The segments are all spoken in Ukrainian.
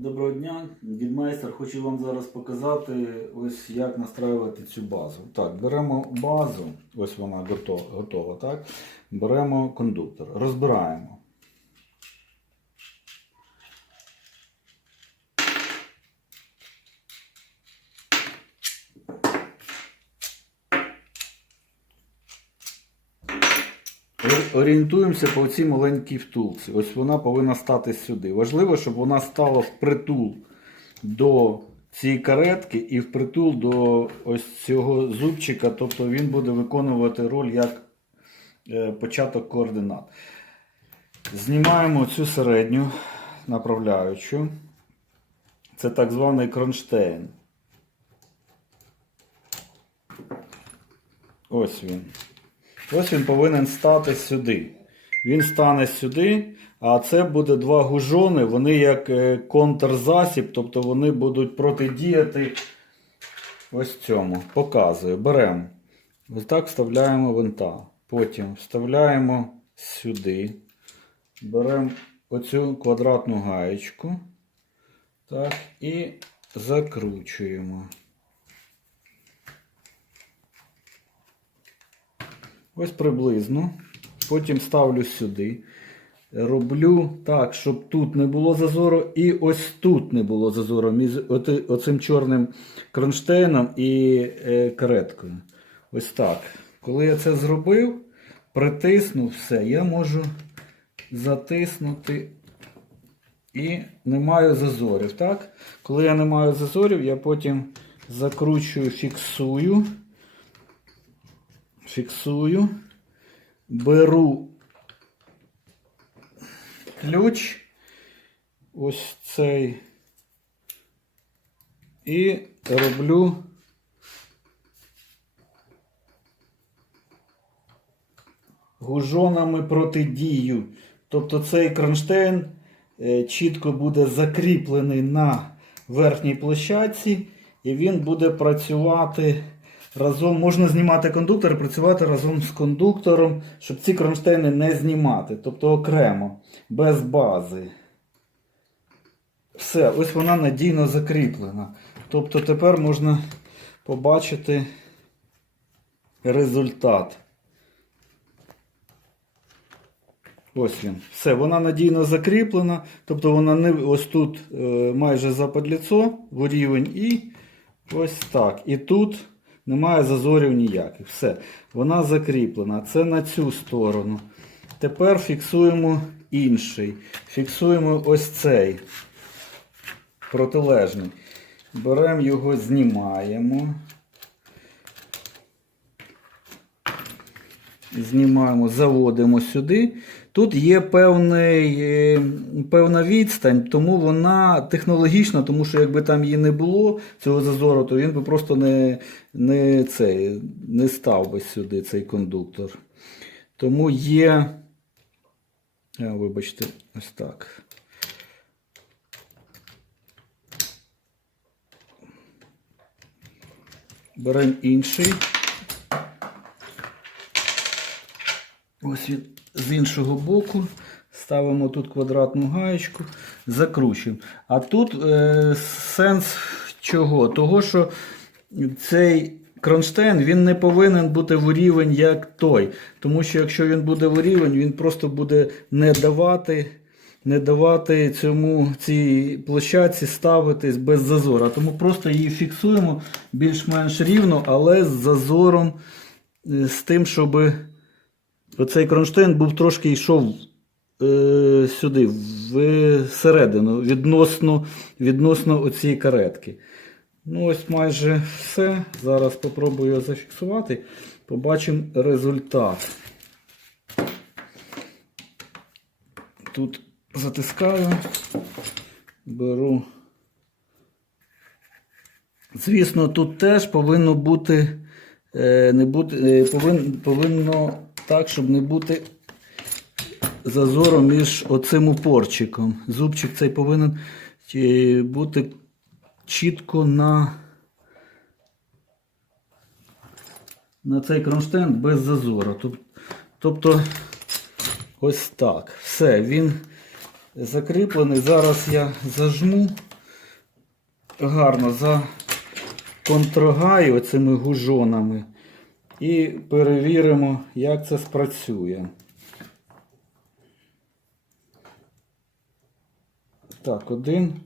Доброго дня, Гідмайстер. Хочу вам зараз показати, ось як настраювати цю базу. Так, беремо базу, ось вона готова, готова так? Беремо кондуктор, розбираємо. Орієнтуємося по цій маленькій втулці. Ось вона повинна стати сюди. Важливо, щоб вона стала впритул до цієї каретки і впритул до ось цього зубчика. Тобто він буде виконувати роль як е, початок координат. Знімаємо цю середню направляючу. Це так званий кронштейн. Ось він. Ось він повинен стати сюди. Він стане сюди, а це буде два гужони, вони як е, контрзасіб, тобто вони будуть протидіяти ось цьому. Показую. Беремо. Ось так вставляємо винта. Потім вставляємо сюди. Беремо оцю квадратну гаєчку. Так, і закручуємо. Ось приблизно. Потім ставлю сюди. Роблю так, щоб тут не було зазору, і ось тут не було зазору між оцим чорним кронштейном і е, кареткою. Ось так. Коли я це зробив, притиснув все, я можу затиснути і не маю зазорів. Так? Коли я не маю зазорів, я потім закручую, фіксую фіксую, беру ключ, ось цей, і роблю гужонами протидію. Тобто цей кронштейн е, чітко буде закріплений на верхній площадці, і він буде працювати разом. Можна знімати кондуктор працювати разом з кондуктором, щоб ці кронштейни не знімати, тобто окремо, без бази. Все, ось вона надійно закріплена. Тобто тепер можна побачити результат. Ось він. Все, вона надійно закріплена. Тобто вона не ось тут е, майже за подліцо в рівень і ось так. І тут немає зазорів ніяких. Все. Вона закріплена. Це на цю сторону. Тепер фіксуємо інший. Фіксуємо ось цей протилежний. Беремо його, знімаємо. Знімаємо, заводимо сюди. Тут є певний, е, певна відстань, тому вона технологічна, тому що якби там її не було, цього зазору, то він би просто не, не, цей, не став би сюди цей кондуктор. Тому є. Вибачте, ось так. Беремо інший. Ось він з іншого боку. Ставимо тут квадратну гаєчку, закручуємо. А тут е, сенс чого? Того, що цей кронштейн він не повинен бути в рівень як той. Тому що якщо він буде в рівень, він просто буде не давати, не давати цьому цій площадці ставитись без зазора. Тому просто її фіксуємо більш-менш рівно, але з зазором, е, з тим, щоб оцей кронштейн був трошки йшов е, сюди, всередину, відносно, відносно оцієї каретки. Ну, ось майже все. Зараз спробую зафіксувати. Побачимо результат. Тут затискаю, беру. Звісно, тут теж повинно бути, е, не бути е, повин, повинно так, щоб не бути зазору між оцим упорчиком. Зубчик цей повинен е, бути чітко на, на цей кронштейн без зазору. Тобто, ось так. Все, він закріплений. Зараз я зажму. гарно законтрогаю оцими гужонами і перевіримо, як це спрацює. Так, один.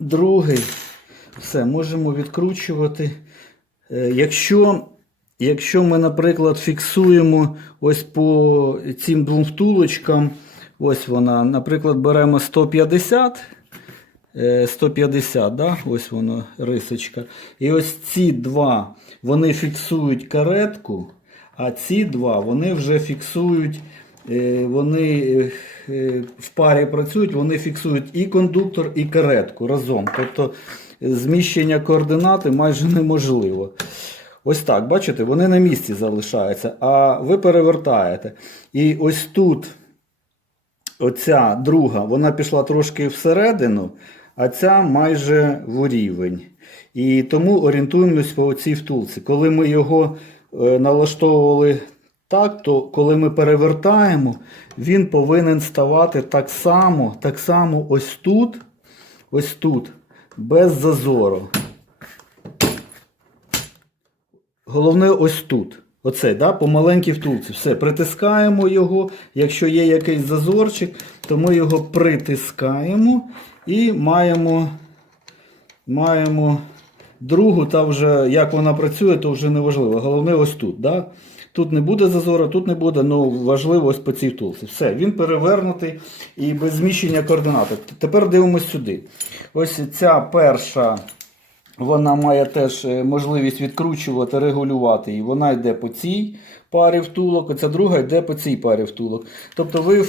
Другий. Все, можемо відкручувати. Е, Якщо, якщо ми, наприклад, фіксуємо ось по цим двом втулочкам, ось вона, наприклад, беремо 150, е, 150, да? ось воно рисочка. І ось ці два вони фіксують каретку, а ці два вони вже фіксують, е, вони е, е, в парі працюють, вони фіксують і кондуктор, і каретку разом. Тобто е, зміщення координати майже неможливо. Ось так, бачите, вони на місці залишаються, а ви перевертаєте. І ось тут оця друга, вона пішла трошки всередину, а ця майже в рівень. І тому орієнтуємось по цій втулці. Коли ми його е, налаштовували так, то коли ми перевертаємо, він повинен ставати так само, так само ось тут, ось тут, без зазору. Головне ось тут. Оце, да, по маленькій втулці. Все, притискаємо його. Якщо є якийсь зазорчик, то ми його притискаємо і маємо, маємо другу, та вже як вона працює, то вже не важливо. Головне ось тут. Да? Тут не буде зазору, тут не буде, але важливо ось по цій втулці. Все, він перевернутий і без зміщення координати. Тепер дивимось сюди. Ось ця перша. Вона має теж е, можливість відкручувати, регулювати її. Вона йде по цій парі втулок, оця друга йде по цій парі втулок. Тобто ви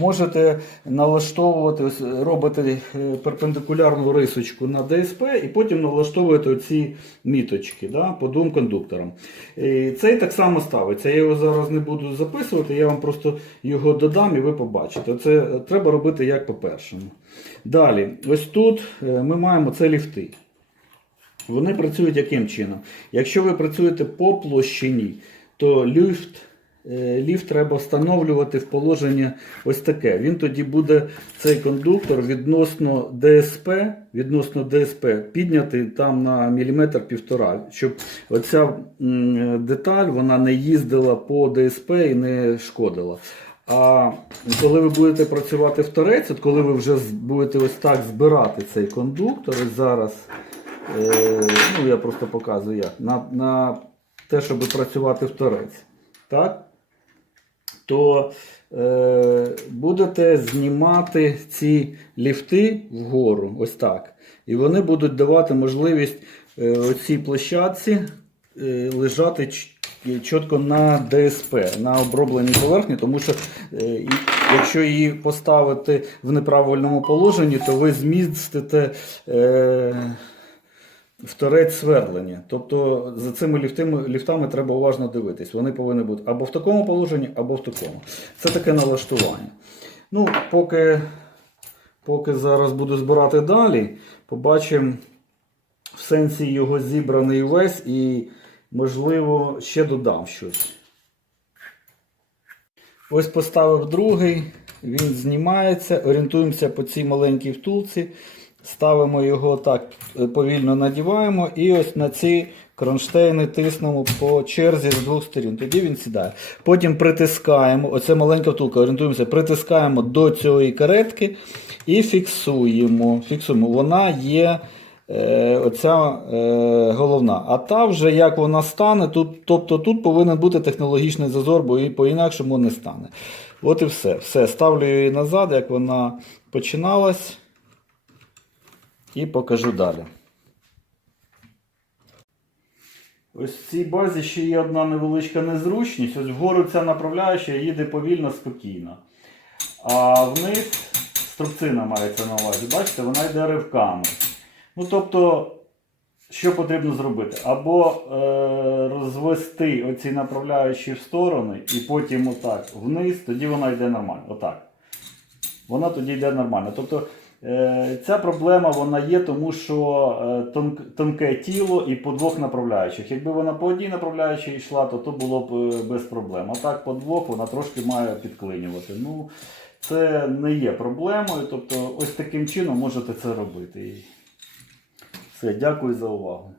можете налаштовувати, е, робите е, перпендикулярну рисочку на ДСП і потім налаштовуєте оці міточки да, по двом кондукторам. І цей так само ставиться. Я його зараз не буду записувати, я вам просто його додам і ви побачите. Це е, треба робити як по першому. Далі, ось тут ми маємо це ліфти. Вони працюють яким чином? Якщо ви працюєте по площині, то ліфт, е, ліфт треба встановлювати в положення ось таке. Він тоді буде цей кондуктор відносно ДСП, відносно ДСП підняти там на міліметр півтора, щоб оця деталь вона не їздила по ДСП і не шкодила. А коли ви будете працювати в торець, от коли ви вже будете ось так збирати цей кондуктор, ось зараз. Е, ну, я просто показую як. На, на те, щоб працювати в торець. Так? То е, будете знімати ці ліфти вгору, ось так. І вони будуть давати можливість е, оцій площадці е, лежати чітко на ДСП, на обробленій поверхні, тому що е, якщо її поставити в неправильному положенні, то ви змістите. Е, в торець свердлення. Тобто за цими ліфтами, ліфтами треба уважно дивитись. Вони повинні бути або в такому положенні, або в такому. Це таке налаштування. Ну, поки, поки зараз буду збирати далі, побачимо в сенсі його зібраний весь і, можливо, ще додам щось. Ось поставив другий, він знімається, орієнтуємося по цій маленькій втулці, ставимо його так, е, повільно надіваємо і ось на ці кронштейни тиснемо по черзі з двох сторін. Тоді він сідає. Потім притискаємо, оце маленька втулка, орієнтуємося, притискаємо до цієї каретки і фіксуємо. фіксуємо. Вона є е, оця е, головна. А та вже як вона стане, тут, тобто тут повинен бути технологічний зазор, бо і по-інакшому не стане. От і все. Все, ставлю її назад, як вона починалась. І покажу далі. Ось в цій базі ще є одна невеличка незручність. Ось вгору ця направляюча їде повільно, спокійно. А вниз струбцина мається на увазі. Бачите, вона йде ривками. Ну, тобто, що потрібно зробити? Або е, розвести оці направляючі в сторони і потім отак вниз, тоді вона йде нормально. Отак. Вона тоді йде нормально. Тобто Ця проблема вона є, тому що е, тонке тіло і по двох направляючих. Якби вона по одній направляючій йшла, то то було б е, без проблем. А так по двох вона трошки має підклинювати. Ну, це не є проблемою. Тобто, ось таким чином можете це робити. Все, дякую за увагу.